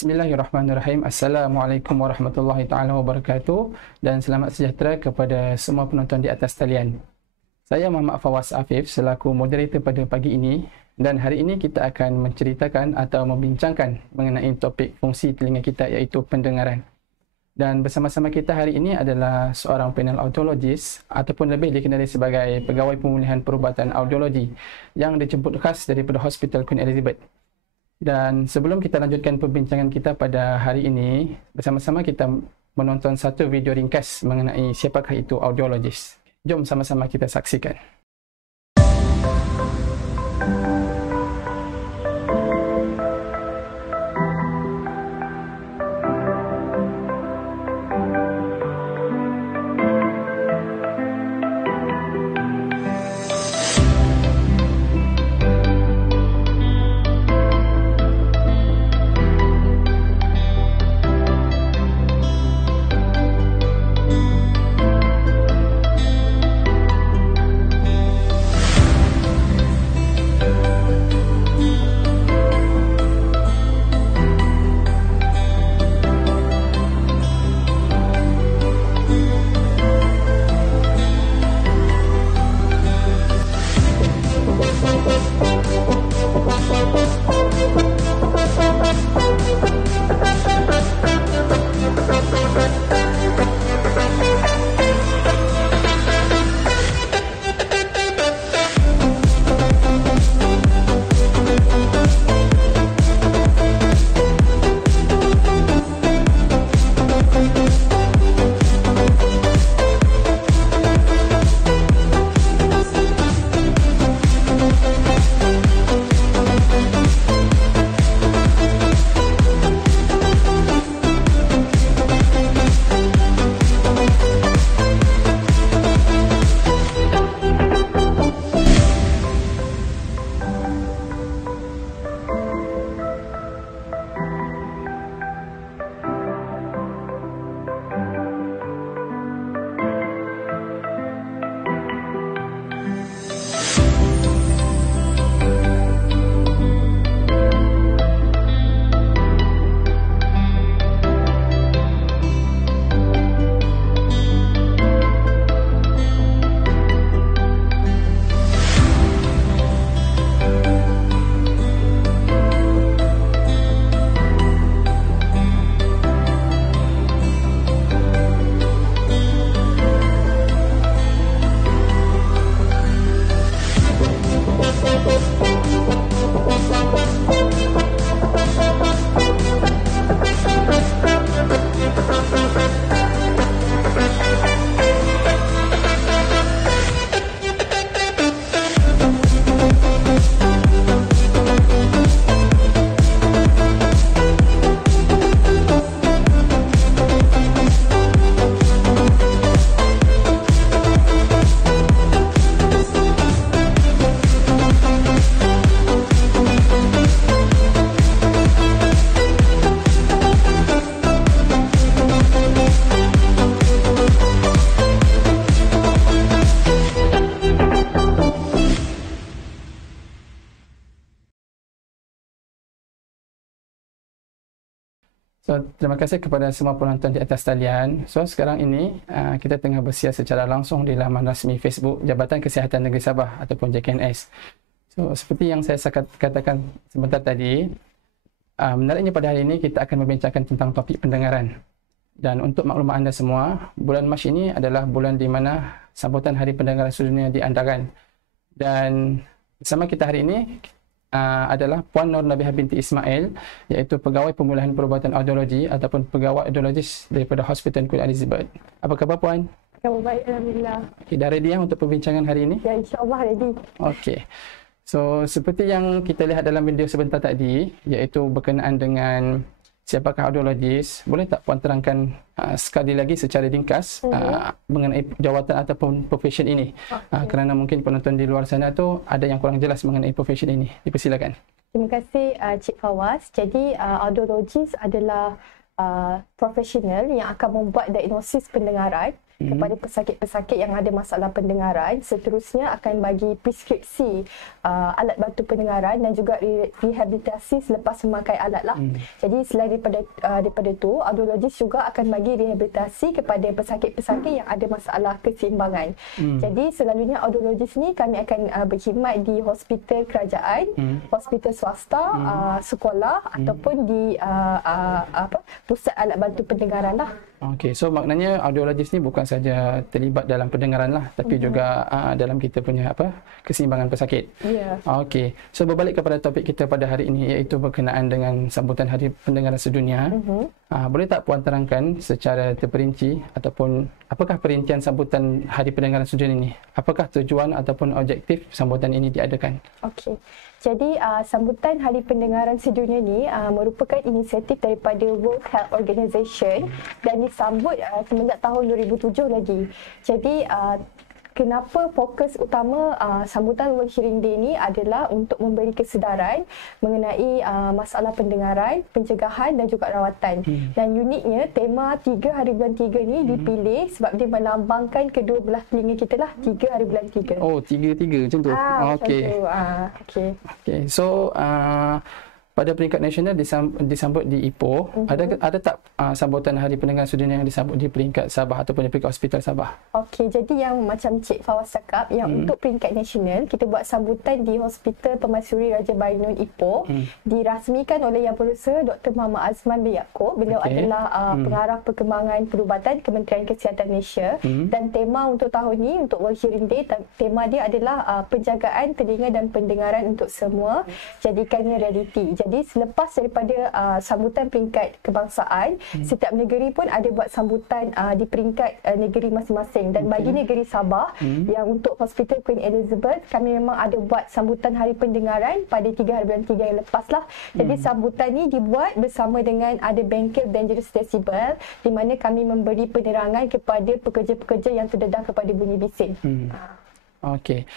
Bismillahirrahmanirrahim. Assalamualaikum warahmatullahi taala wabarakatuh dan selamat sejahtera kepada semua penonton di atas talian. Saya Muhammad Fawaz Afif selaku moderator pada pagi ini dan hari ini kita akan menceritakan atau membincangkan mengenai topik fungsi telinga kita iaitu pendengaran. Dan bersama-sama kita hari ini adalah seorang panel audiologis ataupun lebih dikenali sebagai pegawai pemulihan perubatan audiologi yang dijemput khas daripada Hospital Queen Elizabeth. Dan sebelum kita lanjutkan perbincangan kita pada hari ini, bersama-sama kita menonton satu video ringkas mengenai siapakah itu audiologis. Jom sama-sama kita saksikan. Terima kasih kepada semua penonton di atas talian. Sekarang ini kita tengah bersiar secara langsung di laman rasmi Facebook Jabatan Kesihatan Negeri Sabah ataupun JKNS. Seperti yang saya katakan sebentar tadi, menariknya pada hari ini kita akan membincangkan tentang topik pendengaran. Dan untuk maklumat anda semua, bulan Mac ini adalah bulan di mana sambutan Hari Pendengaran Sedunia diadakan. Dan bersama kita hari ini adalah Puan Nur Nabihah binti Ismail, iaitu pegawai pemulihan perubatan audiologi ataupun pegawai audiologis daripada Hospital Queen Elizabeth. Apa khabar Puan? Khabar baik, alhamdulillah. Okay, dah ready untuk perbincangan hari ini? Ya, insya-Allah ready. Okey. Seperti yang kita lihat dalam video sebentar tadi, iaitu berkenaan dengan siapakah audiologis, boleh tak Puan terangkan sekali lagi secara ringkas mengenai jawatan ataupun profession ini? Kerana mungkin penonton di luar sana tu ada yang kurang jelas mengenai profession ini. Dipersilakan. Terima kasih Cik Fawaz. Jadi audiologis adalah profesional yang akan membuat diagnosis pendengaran kepada pesakit-pesakit yang ada masalah pendengaran. Seterusnya akan bagi preskripsi alat bantu pendengaran dan juga rehabilitasi selepas memakai alat lah. Jadi selain daripada tu, audiologis juga akan bagi rehabilitasi kepada pesakit-pesakit yang ada masalah keseimbangan. Jadi selalunya audiologis ni kami akan berkhidmat di hospital kerajaan, hospital swasta, sekolah ataupun di pusat alat bantu pendengaran lah. Okey, so maknanya audiologis ni bukan saja terlibat dalam pendengaran lah, tapi juga dalam kita punya keseimbangan pesakit. Ya. Okey, so berbalik kepada topik kita pada hari ini, iaitu berkenaan dengan sambutan Hari Pendengaran Sedunia. Boleh tak Puan terangkan secara terperinci ataupun apakah perincian sambutan Hari Pendengaran Sedunia ini? Apakah tujuan ataupun objektif sambutan ini diadakan? Okey. Jadi sambutan Hari Pendengaran Sedunia ni merupakan inisiatif daripada World Health Organization dan disambut semenjak tahun 2007 lagi. Jadi kenapa fokus utama sambutan World Hearing Day ni adalah untuk memberi kesedaran mengenai masalah pendengaran, pencegahan dan juga rawatan. Dan uniknya tema 3 hari bulan 3 ni dipilih sebab dia melambangkan kedua belah telinga kita lah, 3 hari bulan 3. Oh, 3-3 macam tu. Okey. Okey. So pada peringkat nasional disambut di Ipoh. Ada tak sambutan Hari Pendengaran Sedunia yang disambut di peringkat Sabah ataupun di peringkat Hospital Sabah? Okey, jadi yang macam Cik Fawaz cakap, yang untuk peringkat nasional, kita buat sambutan di Hospital Permaisuri Raja Bainun Ipoh, dirasmikan oleh Yang Berusaha Dr. Muhammad Azman bin Yaakob. Beliau adalah pengarah perkembangan perubatan Kementerian Kesihatan Malaysia. Dan tema untuk tahun ni, untuk World Hearing Day, tema dia adalah penjagaan telinga dan pendengaran untuk semua, jadikannya realiti. Jadi selepas daripada sambutan peringkat kebangsaan, setiap negeri pun ada buat sambutan di peringkat negeri masing-masing. Dan bagi negeri Sabah, yang untuk Hospital Queen Elizabeth, kami memang ada buat sambutan Hari Pendengaran pada 3 hari bulan 3 yang lepas lah. Jadi sambutan ni dibuat bersama dengan ada bengkel Dangerous Decibel, di mana kami memberi penerangan kepada pekerja-pekerja yang terdedah kepada bunyi bising. Okey.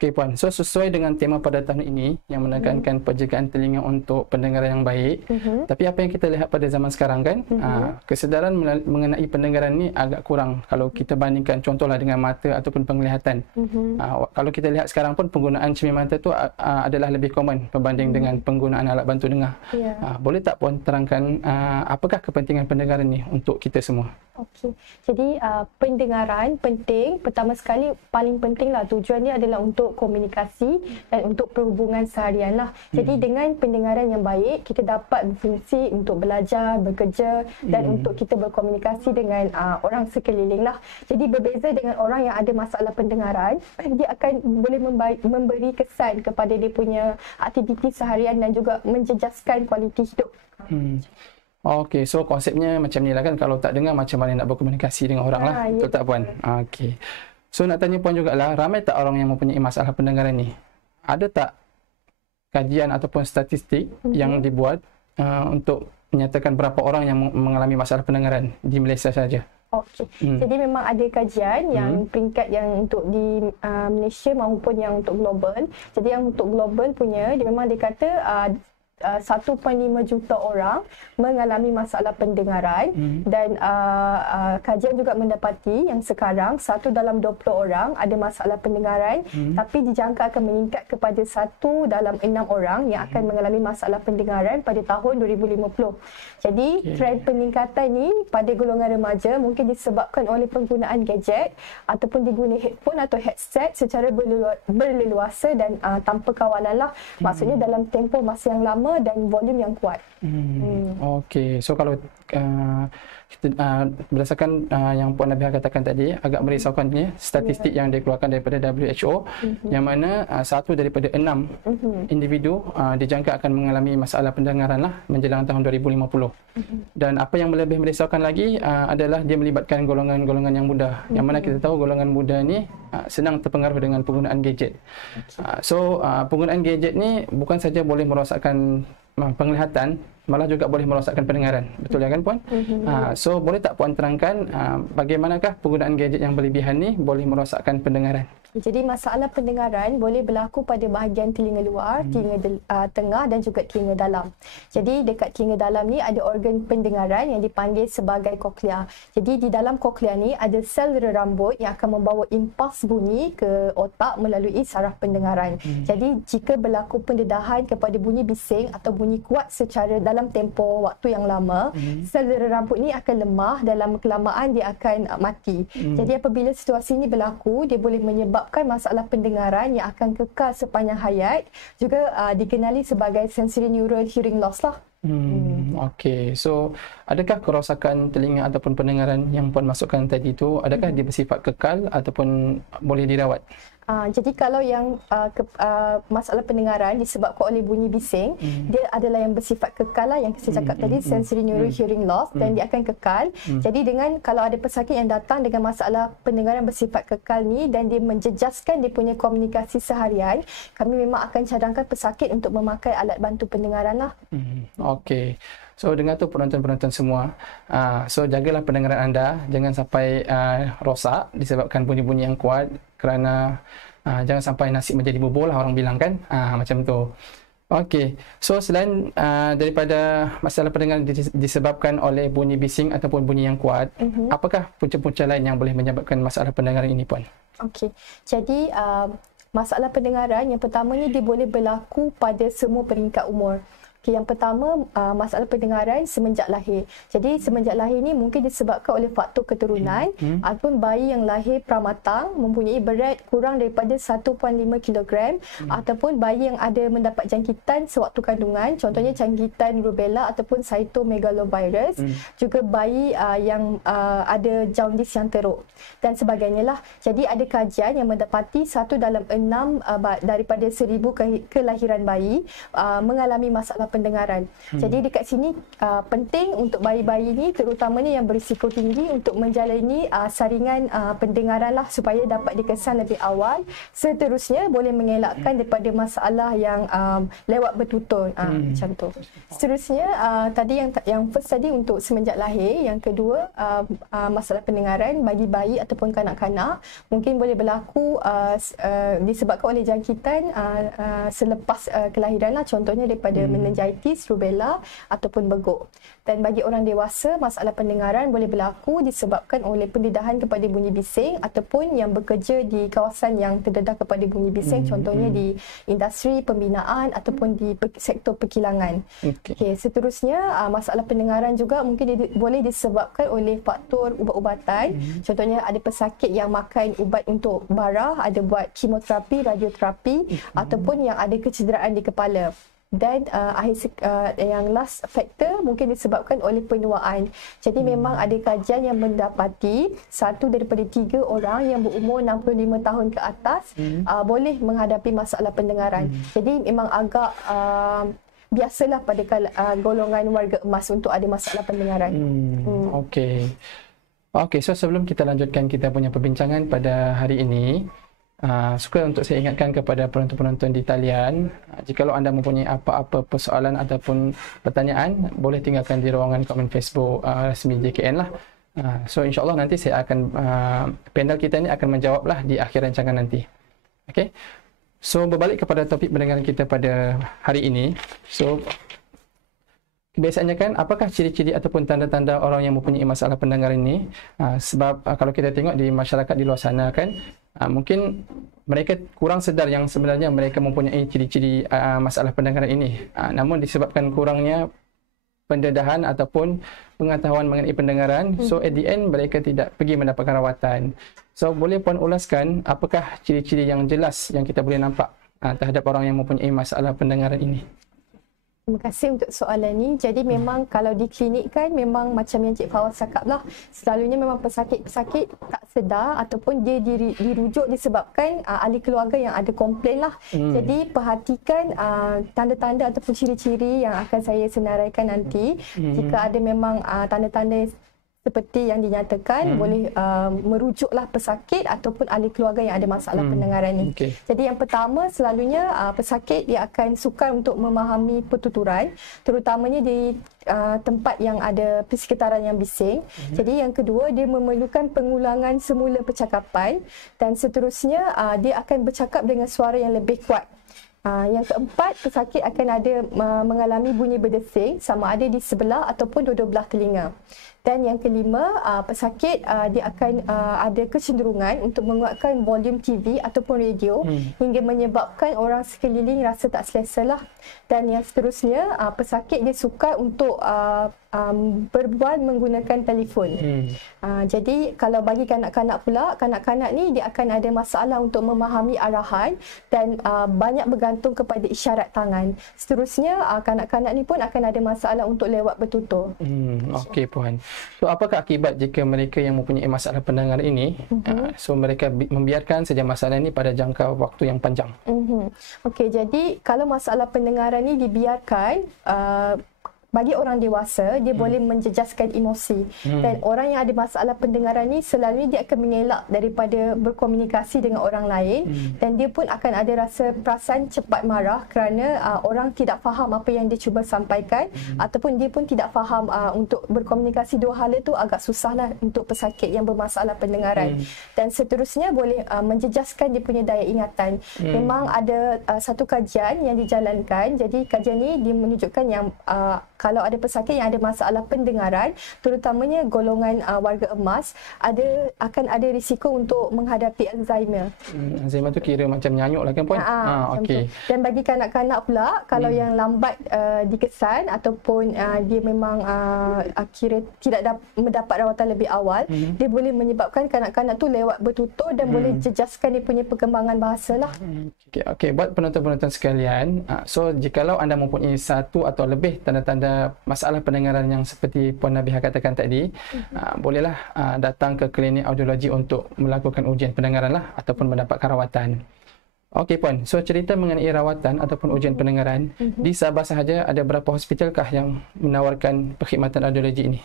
Okey Puan, so sesuai dengan tema pada tahun ini yang menekankan penjagaan telinga untuk pendengaran yang baik, tapi apa yang kita lihat pada zaman sekarang kan, kesedaran mengenai pendengaran ni agak kurang kalau kita bandingkan contohlah dengan mata ataupun penglihatan. Kalau kita lihat sekarang pun penggunaan cermin mata tu adalah lebih common berbanding dengan penggunaan alat bantu dengar. Boleh tak Puan terangkan apakah kepentingan pendengaran ni untuk kita semua? Okey. Jadi pendengaran penting. Pertama sekali, paling pentinglah tujuannya adalah untuk komunikasi dan untuk perhubungan seharian lah. Jadi dengan pendengaran yang baik, kita dapat berfungsi untuk belajar, bekerja dan untuk kita berkomunikasi dengan orang sekeliling lah. Jadi berbeza dengan orang yang ada masalah pendengaran, dia akan boleh memberi kesan kepada dia punya aktiviti seharian dan juga menjejaskan kualiti hidup. Okey, so konsepnya macam ni lah kan, kalau tak dengar macam mana nak berkomunikasi dengan orang lah, betul tak Puan? Okey. So nak tanya Puan jugalah, ramai tak orang yang mempunyai masalah pendengaran ni? Ada tak kajian ataupun statistik yang dibuat untuk menyatakan berapa orang yang mengalami masalah pendengaran di Malaysia saja? Okey. Jadi memang ada kajian yang peringkat yang untuk di Malaysia maupun yang untuk global. Jadi yang untuk global punya, dia memang dia kata 1.5 juta orang mengalami masalah pendengaran dan kajian juga mendapati yang sekarang 1 dalam 20 orang ada masalah pendengaran, tapi dijangka akan meningkat kepada 1 dalam 6 orang yang akan mengalami masalah pendengaran pada tahun 2050. Jadi trend peningkatan ni pada golongan remaja mungkin disebabkan oleh penggunaan gadget ataupun diguna headphone atau headset secara berleluasa dan tanpa kawalan lah. Maksudnya dalam tempoh masa yang lama dan volume yang kuat. Okey, so kalau kita, berdasarkan yang Puan Nabihah katakan tadi, agak merisaukannya statistik yang dikeluarkan daripada WHO, yang mana 1 daripada 6 individu dijangka akan mengalami masalah pendengaran lah menjelang tahun 2050. Dan apa yang lebih merisaukan lagi adalah dia melibatkan golongan-golongan yang muda, yang mana kita tahu golongan muda ni senang terpengaruh dengan penggunaan gadget. So penggunaan gadget ni bukan saja boleh merosakkan penglihatan, malah juga boleh merosakkan pendengaran. Betul ya kan Puan? So boleh tak Puan terangkan bagaimanakah penggunaan gadget yang berlebihan ni boleh merosakkan pendengaran? Jadi masalah pendengaran boleh berlaku pada bahagian telinga luar, telinga tengah dan juga telinga dalam. Jadi dekat telinga dalam ni ada organ pendengaran yang dipanggil sebagai koklea. Jadi di dalam koklea ni ada sel rera rambut yang akan membawa impuls bunyi ke otak melalui saraf pendengaran. Jadi jika berlaku pendedahan kepada bunyi bising atau bunyi kuat secara dalam tempoh waktu yang lama, sel rera rambut ni akan lemah, dalam kelamaan dia akan mati. Jadi apabila situasi ini berlaku, dia boleh menyebabkan masalah pendengaran yang akan kekal sepanjang hayat, juga dikenali sebagai sensory neural hearing loss lah. Okey. So, adakah kerosakan telinga ataupun pendengaran yang Puan masukkan tadi itu, adakah dia bersifat kekal ataupun boleh dirawat? Jadi kalau yang masalah pendengaran disebabkan oleh bunyi bising, dia adalah yang bersifat kekal lah, yang saya cakap tadi, sensory neural hearing loss, dan dia akan kekal. Jadi dengan kalau ada pesakit yang datang dengan masalah pendengaran bersifat kekal ni dan dia menjejaskan dia punya komunikasi seharian, kami memang akan cadangkan pesakit untuk memakai alat bantu pendengaran lah. Okey. So dengar tu penonton-penonton semua, so jagalah pendengaran anda, jangan sampai rosak disebabkan bunyi-bunyi yang kuat, kerana jangan sampai nasi menjadi bubur lah orang bilang kan, macam tu. Okey, so selain daripada masalah pendengaran disebabkan oleh bunyi bising ataupun bunyi yang kuat, apakah punca-punca lain yang boleh menyebabkan masalah pendengaran ini Puan? Okey, jadi masalah pendengaran yang pertama ni dia boleh berlaku pada semua peringkat umur. Okay, yang pertama, masalah pendengaran semenjak lahir. Jadi semenjak lahir ni mungkin disebabkan oleh faktor keturunan ataupun bayi yang lahir pramatang mempunyai berat kurang daripada 1.5 kg ataupun bayi yang ada mendapat jangkitan sewaktu kandungan, contohnya jangkitan rubella ataupun cytomegalovirus, juga bayi yang ada jaundice yang teruk dan sebagainya lah. Jadi ada kajian yang mendapati 1 dalam 6 daripada 1000 kelahiran bayi mengalami masalah pendengaran. Jadi dekat sini penting untuk bayi-bayi ni, terutamanya yang berisiko tinggi, untuk menjalani saringan pendengaran lah supaya dapat dikesan lebih awal. Seterusnya boleh mengelakkan daripada masalah yang lewat bertutur, macam tu. Seterusnya tadi yang first tadi untuk semenjak lahir, yang kedua masalah pendengaran bagi bayi ataupun kanak-kanak mungkin boleh berlaku disebabkan oleh jangkitan selepas kelahiran lah, contohnya daripada meningitis, rubella ataupun beguk. Dan bagi orang dewasa, masalah pendengaran boleh berlaku disebabkan oleh pendedahan kepada bunyi bising ataupun yang bekerja di kawasan yang terdedah kepada bunyi bising, contohnya di industri pembinaan ataupun di sektor perkilangan. Okay, seterusnya masalah pendengaran juga mungkin boleh disebabkan oleh faktor ubat-ubatan, contohnya ada pesakit yang makan ubat untuk bara, ada buat kemoterapi, radioterapi ataupun yang ada kecederaan di kepala. Dan yang last factor mungkin disebabkan oleh penuaan. Jadi memang ada kajian yang mendapati 1 daripada 3 orang yang berumur 65 tahun ke atas boleh menghadapi masalah pendengaran. Jadi memang agak biasalah pada golongan warga emas untuk ada masalah pendengaran. Okey. Okey, so sebelum kita lanjutkan kita punya perbincangan pada hari ini, suka untuk saya ingatkan kepada penonton-penonton di talian, jikalau anda mempunyai apa-apa persoalan ataupun pertanyaan, boleh tinggalkan di ruangan komen Facebook resmi JKN lah. So insyaAllah nanti saya akan, panel kita ni akan menjawablah di akhir rancangan nanti. Okay. So berbalik kepada topik pendengaran kita pada hari ini. So biasanya kan, apakah ciri-ciri ataupun tanda-tanda orang yang mempunyai masalah pendengaran ini? Sebab kalau kita tengok di masyarakat di luar sana kan, mungkin mereka kurang sedar yang sebenarnya mereka mempunyai ciri-ciri masalah pendengaran ini. Namun disebabkan kurangnya pendedahan ataupun pengetahuan mengenai pendengaran, so at the end mereka tidak pergi mendapatkan rawatan. So boleh Puan ulaskan apakah ciri-ciri yang jelas yang kita boleh nampak terhadap orang yang mempunyai masalah pendengaran ini? Terima kasih untuk soalan ni. Jadi memang kalau di klinik kan memang macam yang Cik Fawaz cakap lah, selalunya memang pesakit-pesakit tak sedar ataupun dia dirujuk disebabkan ahli keluarga yang ada komplain lah. Jadi perhatikan tanda-tanda ataupun ciri-ciri yang akan saya senaraikan nanti. Jika ada memang tanda-tanda seperti yang dinyatakan, boleh merujuklah pesakit ataupun ahli keluarga yang ada masalah pendengaran ni. Jadi yang pertama selalunya pesakit dia akan sukar untuk memahami pertuturan, terutamanya di tempat yang ada persekitaran yang bising. Jadi yang kedua, dia memerlukan pengulangan semula percakapan, dan seterusnya dia akan bercakap dengan suara yang lebih kuat. Yang keempat, pesakit akan ada mengalami bunyi berdesing sama ada di sebelah ataupun dua-dua belah telinga. Dan yang kelima, pesakit dia akan ada kecenderungan untuk menguatkan volume TV ataupun radio hingga menyebabkan orang sekeliling rasa tak selesa lah. Dan yang seterusnya, pesakit dia sukar untuk berbual menggunakan telefon. Jadi kalau bagi kanak-kanak pula, kanak-kanak ni dia akan ada masalah untuk memahami arahan dan banyak bergantung kepada isyarat tangan. Seterusnya, kanak-kanak ni pun akan ada masalah untuk lewat bertutur. Okey puan. So apakah akibat jika mereka yang mempunyai masalah pendengaran ini, so mereka membiarkan saja masalah ini pada jangka waktu yang panjang? Okey, jadi kalau masalah pendengaran ni dibiarkan, bagi orang dewasa, dia boleh menjejaskan emosi. Dan orang yang ada masalah pendengaran ni selalunya dia akan mengelak daripada berkomunikasi dengan orang lain, dan dia pun akan ada rasa perasaan cepat marah kerana orang tidak faham apa yang dia cuba sampaikan, ataupun dia pun tidak faham untuk berkomunikasi. Dua hal itu agak susahlah untuk pesakit yang bermasalah pendengaran. Dan seterusnya boleh menjejaskan dia punya daya ingatan. Memang ada satu kajian yang dijalankan. Jadi kajian ni dia menunjukkan yang kalau ada pesakit yang ada masalah pendengaran, terutamanya golongan warga emas, akan ada risiko untuk menghadapi Alzheimer. Alzheimer tu kira macam nyanyuk lah kan puan? Okey. Dan bagi kanak-kanak pula, kalau yang lambat dikesan ataupun dia memang kira tidak mendapat rawatan lebih awal, dia boleh menyebabkan kanak-kanak tu lewat bertutur dan boleh jejaskan dia punya perkembangan bahasa lah. Okey, buat penonton-penonton sekalian, so jikalau anda mempunyai satu atau lebih tanda-tanda masalah pendengaran yang seperti Puan Nabihah katakan tadi, bolehlah datang ke klinik audiologi untuk melakukan ujian pendengaran lah ataupun mendapatkan rawatan. Okey Puan, so cerita mengenai rawatan ataupun ujian pendengaran di Sabah sahaja, ada berapa hospitalkah yang menawarkan perkhidmatan audiologi ini?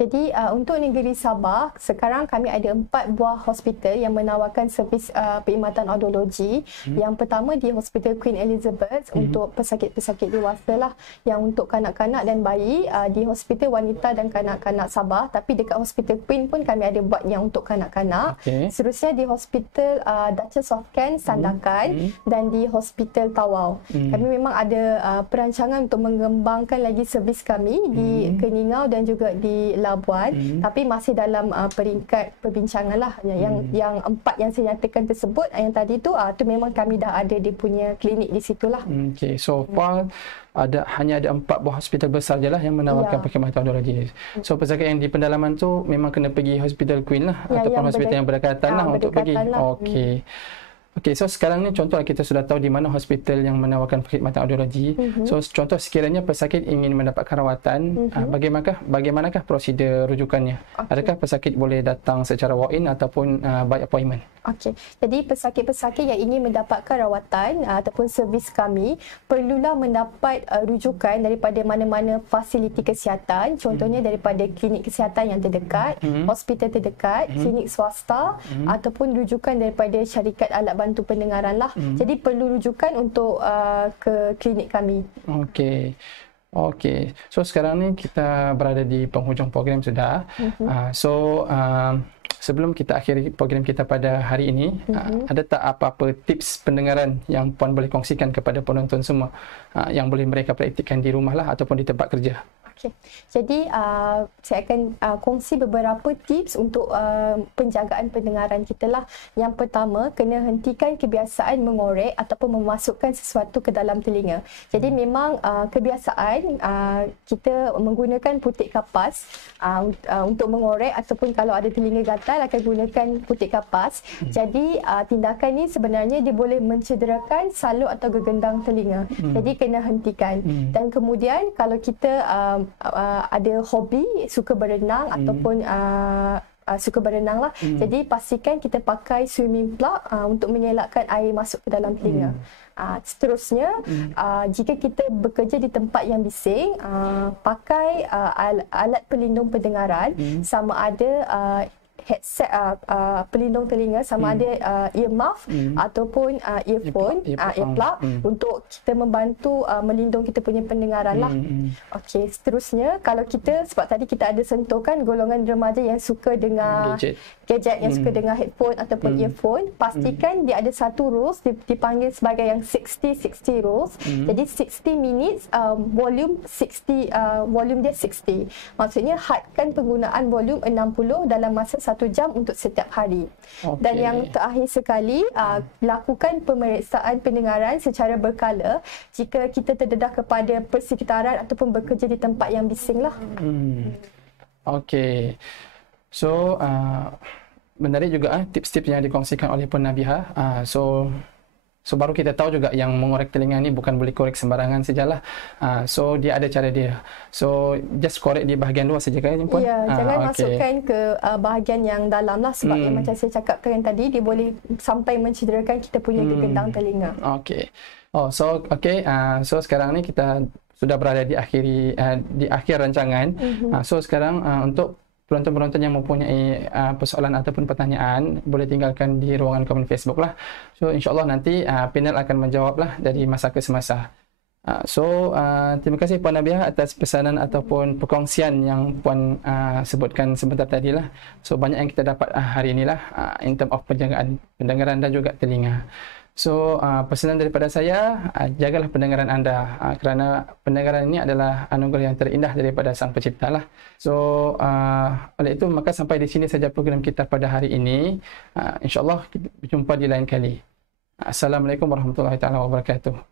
Jadi untuk negeri Sabah, sekarang kami ada 4 buah hospital yang menawarkan servis perkhidmatan audiologi. Yang pertama di Hospital Queen Elizabeth untuk pesakit-pesakit dewasa lah. Yang untuk kanak-kanak dan bayi di Hospital Wanita dan Kanak-kanak Sabah. Tapi dekat Hospital Queen pun kami ada buat yang untuk kanak-kanak. Seterusnya di Hospital Duchess of Kent Sandakan dan di Hospital Tawau. Kami memang ada perancangan untuk mengembangkan lagi servis kami di Keningau dan juga di Labuan, tapi masih dalam peringkat perbincangan lah. Yang 4 yang saya nyatakan tersebut, yang tadi tu memang kami dah ada dia punya klinik di situlah. Okey, so far hanya ada 4 buah hospital besar je lah yang menawarkan perkhidmatan audiologi. So pesakit yang di pendalaman tu memang kena pergi Hospital Queen lah ataupun hospital yang berdekatan lah untuk pergi. Okey. Okey, so sekarang ni contoh kita sudah tahu di mana hospital yang menawarkan perkhidmatan audiologi. So contoh sekiranya pesakit ingin mendapatkan rawatan, bagaimanakah prosedur rujukannya? Adakah pesakit boleh datang secara walk-in ataupun by appointment? Okey, jadi pesakit-pesakit yang ingin mendapatkan rawatan ataupun servis kami perlulah mendapat rujukan daripada mana-mana fasiliti kesihatan, contohnya daripada klinik kesihatan yang terdekat, hospital terdekat, klinik swasta ataupun rujukan daripada syarikat alat bantu pendengaran lah. Jadi perlu rujukan untuk ke klinik kami. Okey. So sekarang ni kita berada di penghujung program sudah. Sebelum kita akhiri program kita pada hari ini, ada tak apa-apa tips pendengaran yang Puan boleh kongsikan kepada penonton semua yang boleh mereka praktikkan di rumah lah ataupun di tempat kerja? Okay. Jadi saya akan kongsi beberapa tips untuk penjagaan pendengaran kita lah. Yang pertama, kena hentikan kebiasaan mengorek ataupun memasukkan sesuatu ke dalam telinga. Jadi memang kebiasaan kita menggunakan putik kapas untuk mengorek, ataupun kalau ada telinga gatal akan gunakan putik kapas. Jadi tindakan ni sebenarnya dia boleh mencederakan salur atau gegendang telinga. Jadi kena hentikan. Dan kemudian kalau kita ada hobi suka berenang ataupun suka berenang lah. Jadi pastikan kita pakai swimming plug untuk mengelakkan air masuk ke dalam telinga. Seterusnya, jika kita bekerja di tempat yang bising, pakai alat pelindung pendengaran, sama ada headset pelindung telinga, sama ada earmuff ataupun earphone, earplug, untuk kita membantu melindung kita punya pendengaran lah. Okey, seterusnya kalau kita, sebab tadi kita ada sentuhkan golongan remaja yang suka dengar gadget, yang suka dengar headphone ataupun earphone, pastikan dia ada satu rules dipanggil sebagai yang 60-60 rules. Jadi 60 minutes, volume 60, volume dia 60. Maksudnya hadkan penggunaan volume 60 dalam masa 1 jam untuk setiap hari. Dan yang terakhir sekali, lakukan pemeriksaan pendengaran secara berkala jika kita terdedah kepada persekitaran ataupun bekerja di tempat yang bising lah. Okey. So, menarik juga tips-tips yang dikongsikan oleh Puan Nabihah. So baru kita tahu juga yang mengorek telinga ni bukan boleh korek sembarangan sajalah. So dia ada cara dia. So just korek di bahagian luar saja kan Puan? Ya, jangan masukkan ke bahagian yang dalam lah, sebab yang macam saya cakapkan tadi, dia boleh sampai mencederakan kita punya gegendang telinga. Okey. So sekarang ni kita sudah berada di akhir rancangan. So sekarang untuk penonton-penonton yang mempunyai persoalan ataupun pertanyaan, boleh tinggalkan di ruangan komen Facebook lah. So insyaAllah nanti panel akan menjawab lah dari masa ke semasa. Terima kasih Puan Nabihah atas pesanan ataupun perkongsian yang Puan sebutkan sebentar tadi lah. So banyak yang kita dapat hari inilah in term of penjagaan pendengaran dan juga telinga. So pesanan daripada saya, jagalah pendengaran anda, kerana pendengaran ini adalah anugerah yang terindah daripada Sang Pencipta lah. So oleh itu maka sampai di sini saja program kita pada hari ini. InsyaAllah kita berjumpa di lain kali. Assalamualaikum warahmatullahi wabarakatuh.